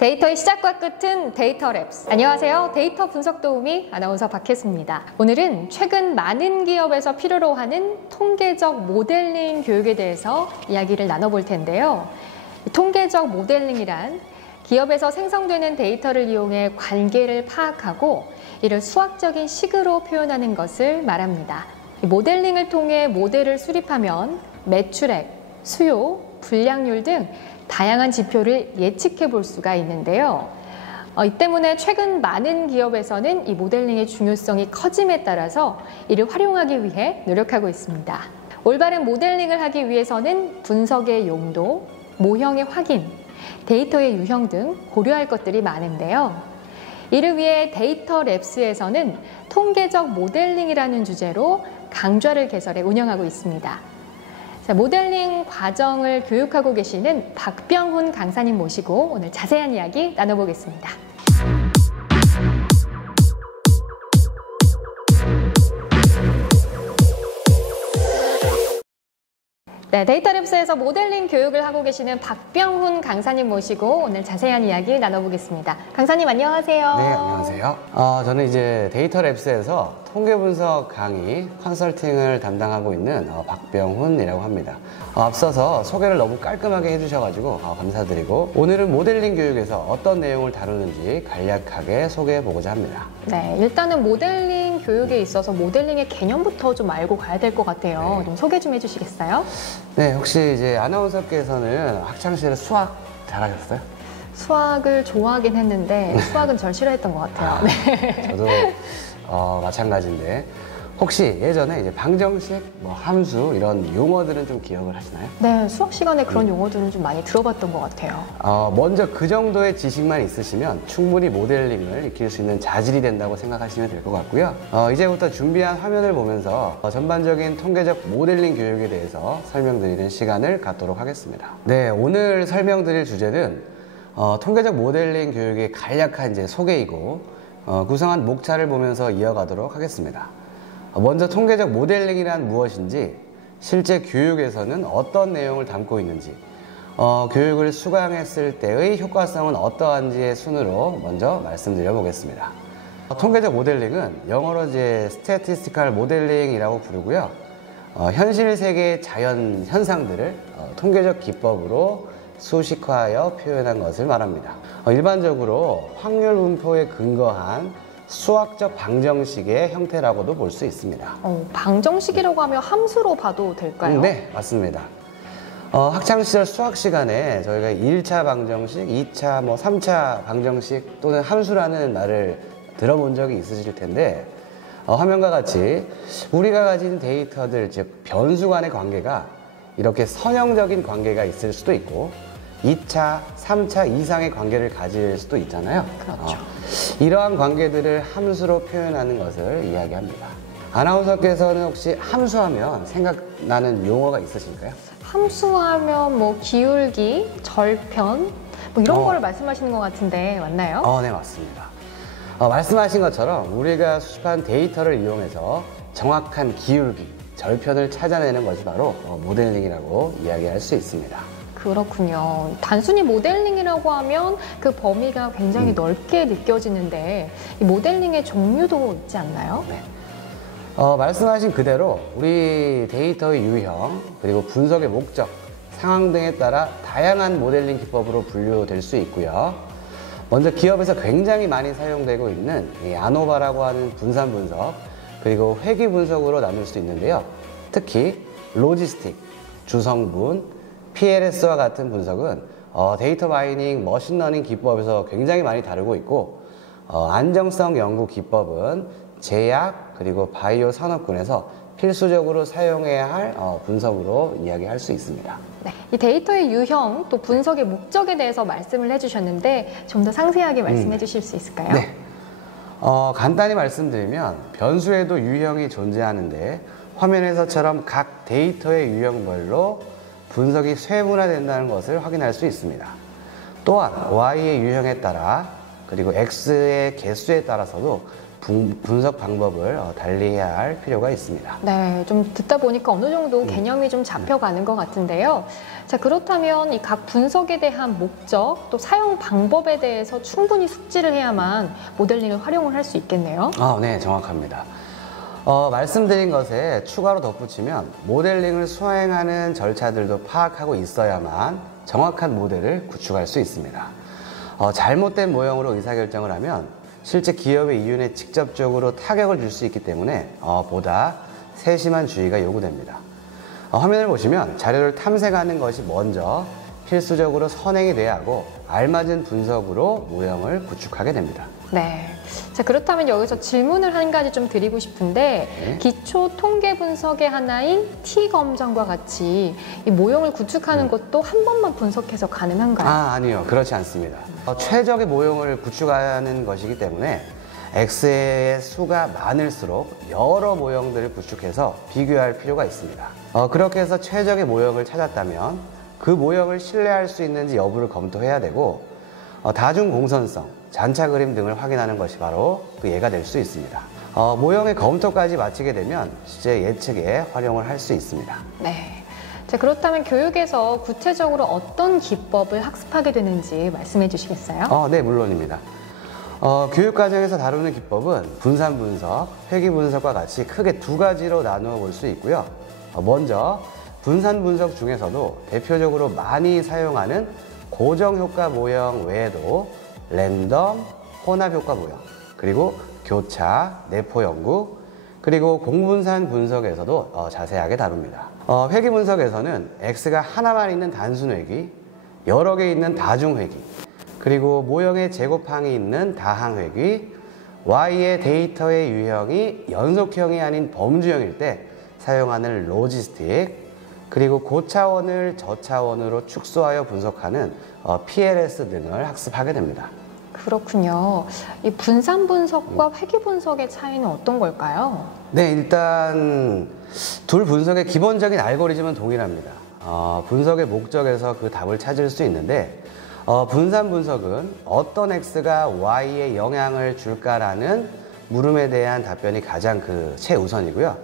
데이터의 시작과 끝은 데이터 랩스. 안녕하세요. 데이터 분석 도우미 아나운서 박혜수입니다. 오늘은 최근 많은 기업에서 필요로 하는 통계적 모델링 교육에 대해서 이야기를 나눠볼 텐데요. 통계적 모델링이란 기업에서 생성되는 데이터를 이용해 관계를 파악하고 이를 수학적인 식으로 표현하는 것을 말합니다. 모델링을 통해 모델을 수립하면 매출액, 수요, 불량률 등 다양한 지표를 예측해 볼 수가 있는데요. 이 때문에 최근 많은 기업에서는 이 모델링의 중요성이 커짐에 따라서 이를 활용하기 위해 노력하고 있습니다. 올바른 모델링을 하기 위해서는 분석의 용도, 모형의 확인, 데이터의 유형 등 고려할 것들이 많은데요. 이를 위해 데이터 랩스에서는 통계적 모델링이라는 주제로 강좌를 개설해 운영하고 있습니다. 자, 모델링 과정을 교육하고 계시는 박병훈 강사님 모시고 오늘 자세한 이야기 나눠보겠습니다. 네, 데이터 랩스에서 모델링 교육을 하고 계시는 박병훈 강사님 모시고 오늘 자세한 이야기 나눠보겠습니다. 강사님 안녕하세요. 네, 안녕하세요. 저는 이제 데이터 랩스에서 통계 분석 강의 컨설팅을 담당하고 있는 박병훈이라고 합니다. 앞서서 소개를 너무 깔끔하게 해주셔가지고 감사드리고 오늘은 모델링 교육에서 어떤 내용을 다루는지 간략하게 소개해보고자 합니다. 네, 일단은 모델링 교육에 있어서 모델링의 개념부터 좀 알고 가야 될 것 같아요. 네. 좀 소개 좀 해주시겠어요? 네, 혹시 이제 아나운서께서는 학창시절에 수학 잘하셨어요? 수학을 좋아하긴 했는데 수학은 절 싫어했던 것 같아요. 네. 저도 마찬가지인데 혹시 예전에 이제 방정식, 함수 이런 용어들은 좀 기억을 하시나요? 네, 수학 시간에 그런 용어들은 좀 많이 들어봤던 것 같아요. 먼저 그 정도의 지식만 있으시면 충분히 모델링을 익힐 수 있는 자질이 된다고 생각하시면 될 것 같고요. 이제부터 준비한 화면을 보면서 전반적인 통계적 모델링 교육에 대해서 설명드리는 시간을 갖도록 하겠습니다. 네, 오늘 설명드릴 주제는 통계적 모델링 교육의 간략한 이제 소개이고 구성한 목차를 보면서 이어가도록 하겠습니다. 먼저 통계적 모델링이란 무엇인지, 실제 교육에서는 어떤 내용을 담고 있는지, 교육을 수강했을 때의 효과성은 어떠한지의 순으로 먼저 말씀드려 보겠습니다. 통계적 모델링은 영어로 이제 statistical modeling이라고 부르고요. 현실 세계의 자연 현상들을 통계적 기법으로 수식화하여 표현한 것을 말합니다. 일반적으로 확률 분포에 근거한 수학적 방정식의 형태라고도 볼 수 있습니다. 방정식이라고 하면 함수로 봐도 될까요? 네, 맞습니다. 학창시절 수학 시간에 저희가 1차 방정식, 2차, 3차 방정식 또는 함수라는 말을 들어본 적이 있으실 텐데 화면과 같이 우리가 가진 데이터들, 즉 변수 간의 관계가 이렇게 선형적인 관계가 있을 수도 있고 2차, 3차 이상의 관계를 가질 수도 있잖아요. 그렇죠. 이러한 관계들을 함수로 표현하는 것을 이야기합니다. 아나운서께서는 혹시 함수하면 생각나는 용어가 있으실까요? 함수하면 기울기, 절편 이런 거를 말씀하시는 것 같은데 맞나요? 네, 맞습니다. 말씀하신 것처럼 우리가 수집한 데이터를 이용해서 정확한 기울기, 절편을 찾아내는 것이 바로 모델링이라고 이야기할 수 있습니다. 그렇군요. 단순히 모델링이라고 하면 그 범위가 굉장히 넓게 느껴지는데 이 모델링의 종류도 있지 않나요? 네. 말씀하신 그대로 우리 데이터의 유형, 그리고 분석의 목적, 상황 등에 따라 다양한 모델링 기법으로 분류될 수 있고요. 먼저 기업에서 굉장히 많이 사용되고 있는 이 아노바라고 하는 분산 분석, 그리고 회귀 분석으로 나눌 수 있는데요. 특히 로지스틱, 주성분, PLS와 같은 분석은 데이터 마이닝, 머신러닝 기법에서 굉장히 많이 다루고 있고 안정성 연구 기법은 제약 그리고 바이오 산업군에서 필수적으로 사용해야 할 분석으로 이야기할 수 있습니다. 네, 이 데이터의 유형 또 분석의 목적에 대해서 말씀을 해주셨는데 좀 더 상세하게 말씀해 주실 수 있을까요? 네. 간단히 말씀드리면 변수에도 유형이 존재하는데 화면에서처럼 각 데이터의 유형별로 분석이 쇠문화된다는 것을 확인할 수 있습니다. 또한 Y의 유형에 따라 그리고 X의 개수에 따라서도 분석 방법을 달리해야 할 필요가 있습니다. 네, 좀 듣다 보니까 어느 정도 개념이 좀 잡혀가는 것 같은데요. 자, 그렇다면 이 각 분석에 대한 목적, 또 사용 방법에 대해서 충분히 숙지를 해야만 모델링을 활용을 할 수 있겠네요. 네, 정확합니다. 말씀드린 것에 추가로 덧붙이면 모델링을 수행하는 절차들도 파악하고 있어야만 정확한 모델을 구축할 수 있습니다. 잘못된 모형으로 의사결정을 하면 실제 기업의 이윤에 직접적으로 타격을 줄 수 있기 때문에 보다 세심한 주의가 요구됩니다. 화면을 보시면 자료를 탐색하는 것이 먼저 필수적으로 선행이 돼야 하고 알맞은 분석으로 모형을 구축하게 됩니다. 네. 자, 그렇다면 여기서 질문을 한 가지 좀 드리고 싶은데 네. 기초 통계 분석의 하나인 T-검정과 같이 이 모형을 구축하는 것도 한 번만 분석해서 가능한가요? 아니요. 그렇지 않습니다. 최적의 모형을 구축하는 것이기 때문에 X의 수가 많을수록 여러 모형들을 구축해서 비교할 필요가 있습니다. 그렇게 해서 최적의 모형을 찾았다면 그 모형을 신뢰할 수 있는지 여부를 검토해야 되고 다중 공선성, 잔차 그림 등을 확인하는 것이 바로 그 예가 될 수 있습니다. 모형의 검토까지 마치게 되면 실제 예측에 활용을 할 수 있습니다. 네. 자, 그렇다면 교육에서 구체적으로 어떤 기법을 학습하게 되는지 말씀해 주시겠어요? 네, 물론입니다. 교육 과정에서 다루는 기법은 분산 분석, 회귀 분석과 같이 크게 두 가지로 나누어 볼 수 있고요. 먼저 분산 분석 중에서도 대표적으로 많이 사용하는 고정 효과 모형 외에도 랜덤, 혼합 효과 모형, 그리고 교차, 내포 연구, 그리고 공분산 분석에서도 자세하게 다룹니다. 회귀 분석에서는 X가 하나만 있는 단순 회귀, 여러 개 있는 다중 회귀, 그리고 모형의 제곱항이 있는 다항 회귀, Y의 데이터의 유형이 연속형이 아닌 범주형일 때 사용하는 로지스틱, 그리고 고차원을 저차원으로 축소하여 분석하는 PLS 등을 학습하게 됩니다. 그렇군요. 이 분산 분석과 회귀 분석의 차이는 어떤 걸까요? 네, 일단 둘 분석의 기본적인 알고리즘은 동일합니다. 분석의 목적에서 그 답을 찾을 수 있는데 분산 분석은 어떤 X가 Y에 영향을 줄까라는 물음에 대한 답변이 가장 최우선이고요.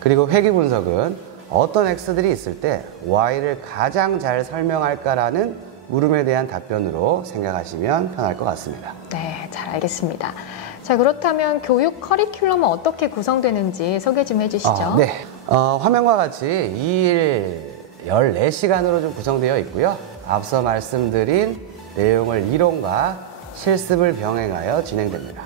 그리고 회귀 분석은 어떤 X들이 있을 때 Y를 가장 잘 설명할까라는 물음에 대한 답변으로 생각하시면 편할 것 같습니다. 네, 잘 알겠습니다. 자, 그렇다면 교육 커리큘럼은 어떻게 구성되는지 소개 좀 해주시죠. 네, 화면과 같이 2일 14시간으로 좀 구성되어 있고요. 앞서 말씀드린 내용을 이론과 실습을 병행하여 진행됩니다.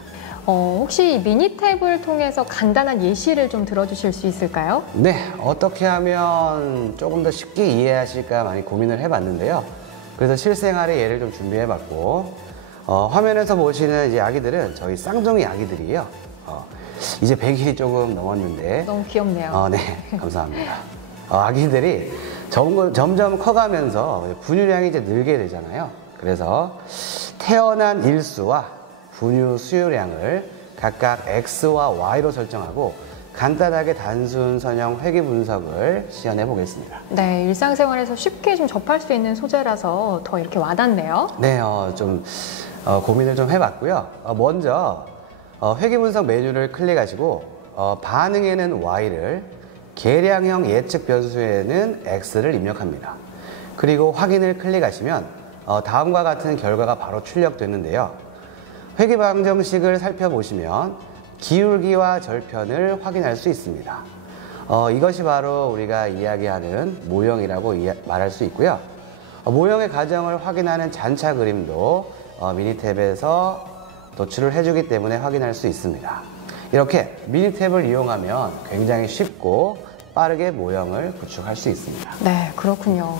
혹시 미니 탭을 통해서 간단한 예시를 좀 들어주실 수 있을까요? 네, 어떻게 하면 조금 더 쉽게 이해하실까 많이 고민을 해봤는데요. 그래서 실생활의 예를 좀 준비해봤고, 화면에서 보시는 이제 아기들은 저희 쌍둥이 아기들이에요. 이제 100일이 조금 넘었는데. 너무 귀엽네요. 네, 감사합니다. 아기들이 점점 커가면서 분유량이 이제 늘게 되잖아요. 그래서 태어난 일수와 분유 수유량을 각각 X와 Y로 설정하고 간단하게 단순 선형 회귀 분석을 시연해 보겠습니다. 네, 일상생활에서 쉽게 좀 접할 수 있는 소재라서 더 이렇게 와닿네요. 네, 좀 고민을 좀 해봤고요. 먼저 회귀 분석 메뉴를 클릭하시고 반응에는 Y를, 계량형 예측 변수에는 X를 입력합니다. 그리고 확인을 클릭하시면 다음과 같은 결과가 바로 출력되는데요. 회귀 방정식을 살펴보시면 기울기와 절편을 확인할 수 있습니다. 이것이 바로 우리가 이야기하는 모형이라고 말할 수 있고요. 모형의 가정을 확인하는 잔차 그림도 미니 탭에서 노출을 해주기 때문에 확인할 수 있습니다. 이렇게 미니 탭을 이용하면 굉장히 쉽고 빠르게 모형을 구축할 수 있습니다. 네, 그렇군요.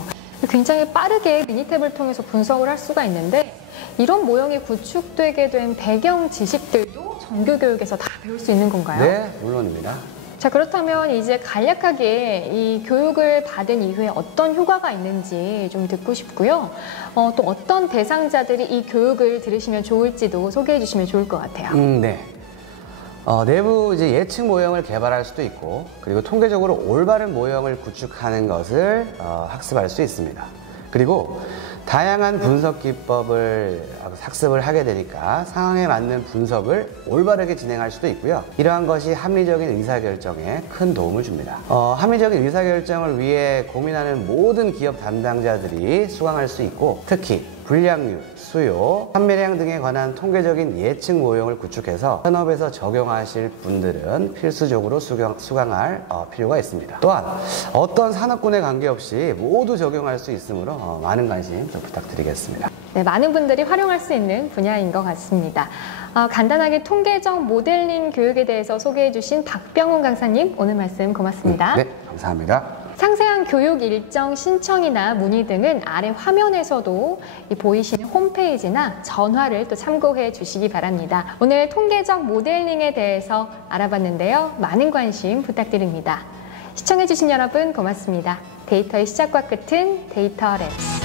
굉장히 빠르게 미니 탭을 통해서 분석을 할 수가 있는데 이런 모형이 구축되게 된 배경 지식들도 정규 교육에서 다 배울 수 있는 건가요? 네, 물론입니다. 자, 그렇다면 이제 간략하게 이 교육을 받은 이후에 어떤 효과가 있는지 좀 듣고 싶고요. 또 어떤 대상자들이 이 교육을 들으시면 좋을지도 소개해 주시면 좋을 것 같아요. 네. 내부 이제 예측 모형을 개발할 수도 있고, 그리고 통계적으로 올바른 모형을 구축하는 것을 학습할 수 있습니다. 그리고 다양한 분석 기법을 학습을 하게 되니까 상황에 맞는 분석을 올바르게 진행할 수도 있고요. 이러한 것이 합리적인 의사결정에 큰 도움을 줍니다. 합리적인 의사결정을 위해 고민하는 모든 기업 담당자들이 수강할 수 있고, 특히 불량률, 수요, 판매량 등에 관한 통계적인 예측 모형을 구축해서 현업에서 적용하실 분들은 필수적으로 수강할 필요가 있습니다. 또한 어떤 산업군에 관계없이 모두 적용할 수 있으므로 많은 관심 좀 부탁드리겠습니다. 네, 많은 분들이 활용할 수 있는 분야인 것 같습니다. 간단하게 통계적 모델링 교육에 대해서 소개해 주신 박병훈 강사님, 오늘 말씀 고맙습니다. 네, 감사합니다. 상세한 교육 일정 신청이나 문의 등은 아래 화면에서도 보이시는 홈페이지나 전화를 또 참고해 주시기 바랍니다. 오늘 통계적 모델링에 대해서 알아봤는데요. 많은 관심 부탁드립니다. 시청해 주신 여러분 고맙습니다. 데이터의 시작과 끝은 데이터 랩스.